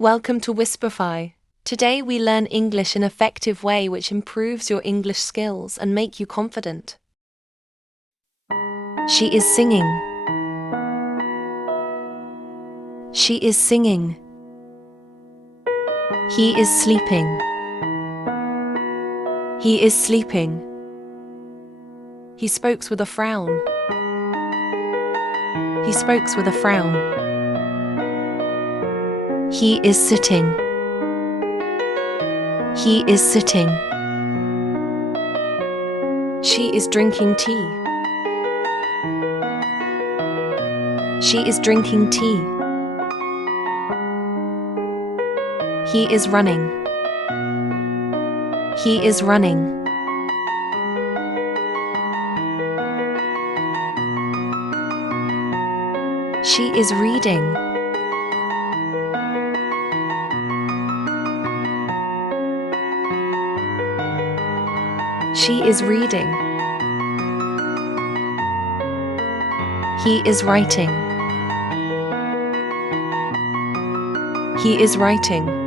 Welcome to Whisperify. Today we learn English in an effective way which improves your English skills and make you confident. She is singing. She is singing. He is sleeping. He is sleeping. He speaks with a frown. He speaks with a frown. He is sitting. He is sitting. She is drinking tea. She is drinking tea. He is running. He is running. She is reading. She is reading. He is writing. He is writing.